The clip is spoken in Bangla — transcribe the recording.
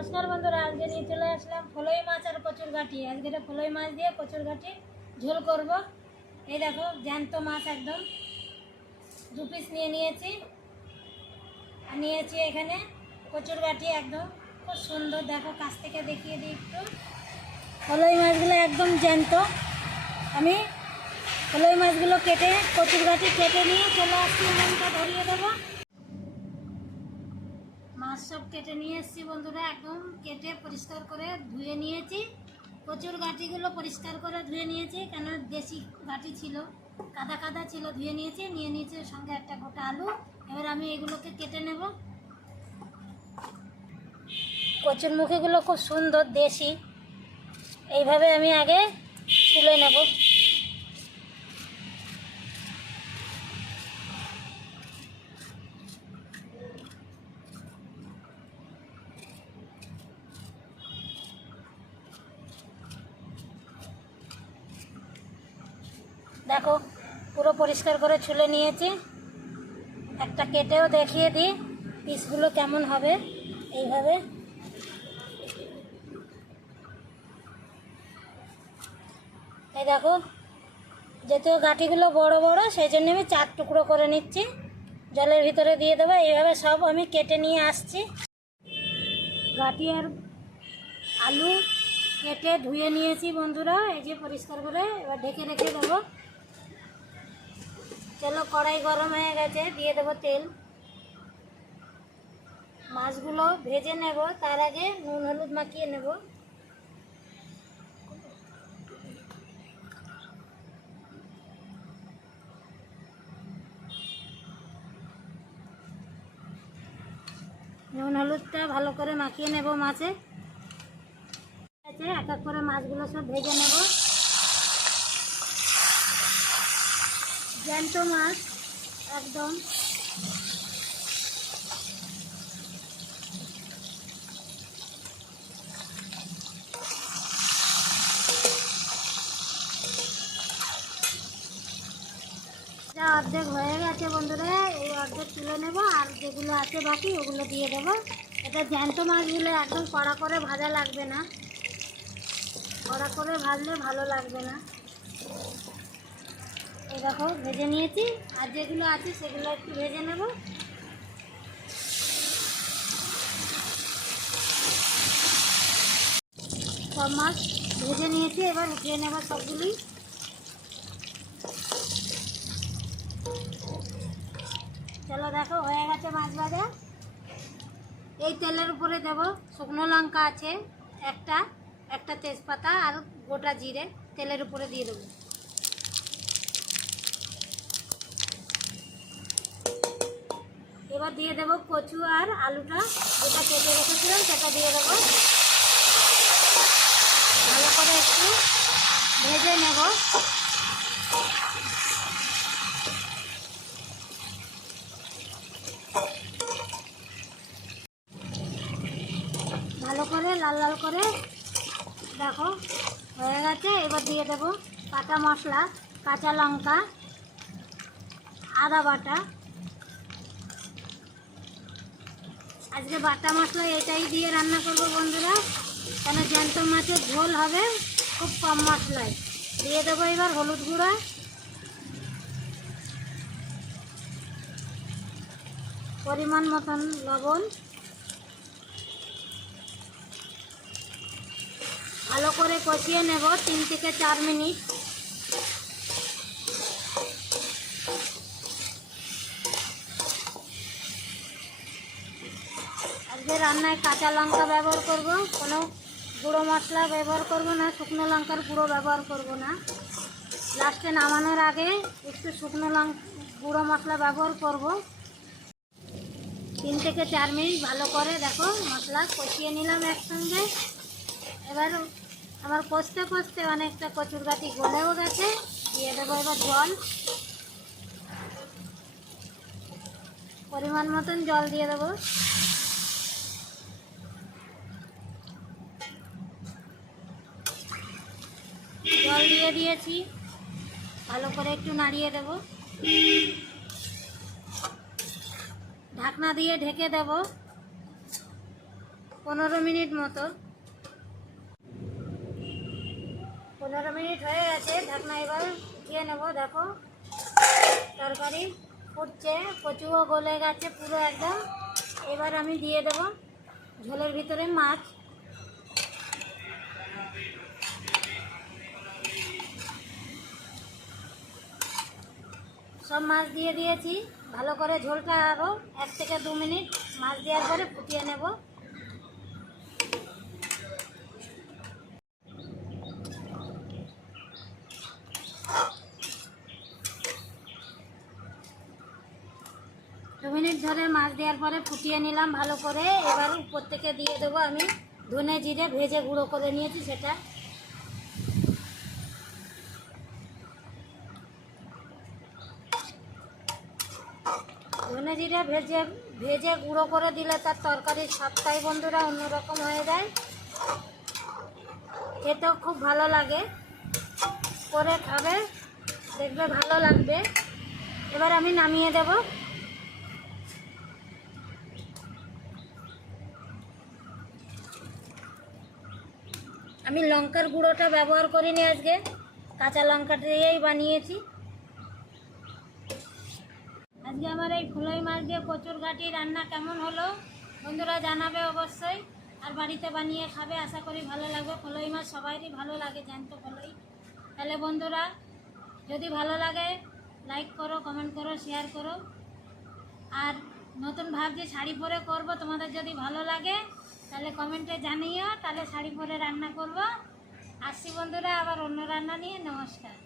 নমস্কার বন্ধুরা, আজকে নিয়ে চলে আসলাম ফলই মাছ আর কচুর গাঠি আজকে এটা ফলই মাছ দিয়ে কচুর গাঠি ঝোল করব। এই দেখো, জ্যান্ত মাছ একদম। দু পিস নিয়ে নিয়েছি। আর নিয়েছি এখানে কচুর গাঠি একদম। খুব সুন্দর, দেখো, কাছ থেকে দেখিয়ে দিই একটু। ফলই মাছগুলো একদম জ্যান্ত। আমি ফলই মাছগুলো কেটে, কচুর গাঠি কেটে নিয়ে চলে আসছি মাছ সব কেটে নিয়ে এসেছি বন্ধুরা, একদম কেটে পরিষ্কার করে ধুয়ে নিয়েছি। প্রচুর গাঁটিগুলো পরিষ্কার করে ধুয়ে নিয়েছি, কেন দেশি গাঁটি ছিল, কাদা কাদা ছিল, ধুয়ে নিয়েছি, নিয়ে নিয়েছি সঙ্গে একটা গোটা আলু। এবার আমি এগুলোকে কেটে নেব। কচুর মুখেগুলো খুব সুন্দর দেশি। এইভাবে আমি আগে তুলে নেব। দেখো, পুরো পরিষ্কার করে ছুলে নিয়েছি। একটা কেটেও দেখিয়ে দিই, পিসগুলো কেমন হবে এইভাবে। এই দেখো, যেহেতু গাঁটিগুলো বড় বড় সেই জন্য আমি চার টুকরো করে নিচ্ছি। জলের ভিতরে দিয়ে দেবো, এইভাবে সব আমি কেটে নিয়ে আসছি। গাঁটি আর আলু কেটে ধুয়ে নিয়েছি বন্ধুরা, এই যে পরিষ্কার করে, এবার ঢেকে রেখে দেবো। চলো কড়াই গরম হয়ে গেছে, দিয়ে দেবো তেল। মাছগুলো ভেজে নেব, তার আগে নুন, হলুদ মাখিয়ে নেব। নুন, হলুদটা ভালো করে মাখিয়ে নেব মাছে। এক এক করে মাছগুলো সব ভেজে নেব। জ্যান্ত মাছ, একদম। অর্ধেক হয়ে গেছে বন্ধুরা, এই অর্ধেক তুলে নেব, আর যেগুলো আছে বাকি, ওগুলো দিয়ে দেবো। এটা জ্যান্ত মাছগুলো একদম কড়া করে ভাজা লাগবে না। কড়া করে ভাজলে ভালো লাগবে না। দেখো, ভেজে নিয়েছি। আর যেগুলো আছে সেগুলো একটু ভেজে নেব। সব মাছ ভেজে নিয়েছি, এবার উঠিয়ে নেব সবগুলি। চলো দেখো, হয়ে গেছে মাছ ভাজা। এই তেলের উপরে দেব শুকনো লঙ্কা আছে একটা একটা তেজপাতা আর গোটা জিরে। তেলের উপরে দিয়ে দেবো। এবার দিয়ে দেবো কচু আর আলুটা, যেটা কেটে রেখেছিলাম, সেটা দিয়ে দেবো। ভালো করে একটু ভেজে নেব। ভালো করে লাল লাল করে, দেখো, হয়ে গেছে। এবার দিয়ে দেবো কাঁচা মশলা, কাঁচা লঙ্কা, আদা বাটা। আজকে বাটা মশলা এটাই দিয়ে রান্না করব বন্ধুরা। কেন জ্যান্ত মাছের ঝোল হবে খুব কম মশলায়। দিয়ে দেবো এবার হলুদ গুঁড়া। পরিমাণ মতন লবণ। ভালো করে কষিয়ে নেব তিন থেকে চার মিনিট। আজকে রান্নায় কাঁচা লঙ্কা ব্যবহার করব, কোনো গুঁড়ো মশলা ব্যবহার করব না, শুকনো লঙ্কার গুঁড়ো ব্যবহার করব না। লাস্টে নামানোর আগে একটু শুকনো লঙ্কা গুঁড়ো মশলা ব্যবহার করব। তিন থেকে চার মিনিট ভালো করে দেখো মশলা কষিয়ে নিলাম একসঙ্গে। এবার আমার কষতে কষতে অনেকটা কচুর গাছি গলেও গেছে, দিয়ে দেবো এবার জল। পরিমাণ মতন জল দিয়ে দেবো জল দিয়ে দিয়েছি। ভালো করে একটু নাড়িয়ে দেব। ঢাকনা দিয়ে ঢেকে দেব পনেরো মিনিট মতো। পনেরো মিনিট হয়ে গেছে, ঢাকনা এবার উঠিয়ে নেব। দেখো, তরকারি ফুটছে, কচুও গলে গেছে পুরো একদম। এবার আমি দিয়ে দেবো ঝোলের ভিতরে মাছ। সব মাছ দিয়ে দিয়েছি। ভালো করে ঝোলটা আরও এক থেকে দু মিনিট মাছ দেওয়ার পরে ফুটিয়ে নেব। দু মিনিট ধরে মাছ দেওয়ার পরে ফুটিয়ে নিলাম ভালো করে। এবার উপর থেকে দিয়ে দেবো আমি ধনে জিরে ভেজে গুঁড়ো করে নিয়েছি সেটা। ধনে জিরে ভেজে ভেজে গুঁড়ো করে দিলে তার তরকারির স্বাদটাই বন্ধুরা অন্যরকম হয়ে যায়। খেতেও খুব ভালো লাগে। করে খাবে, দেখবে ভালো লাগবে। এবার আমি নামিয়ে দেব। আমি লঙ্কার গুঁড়োটা ব্যবহার করিনি আজকে। কাঁচা লঙ্কা দিয়েই বানিয়েছি আজকে আমার এই ফুলই মাছ দিয়ে কচুর গাঠি রান্না কেমন হলো বন্ধুরা জানাবে অবশ্যই। আর বাড়িতে বানিয়ে খাবে, আশা করি ভালো লাগবে। ফলই মাছ সবারই ভালো লাগে, জ্যান্ত ফলই। তাহলে বন্ধুরা, যদি ভালো লাগে লাইক করো কমেন্ট করো শেয়ার করো। আর নতুন ভাবছি শাড়ি পরে করব, তোমাদের যদি ভালো লাগে, তাহলে কমেন্টে জানিও, তাহলে শাড়ি পরে রান্না করব। আসছি বন্ধুরা, আবার অন্য রান্না নিয়ে, নমস্কার।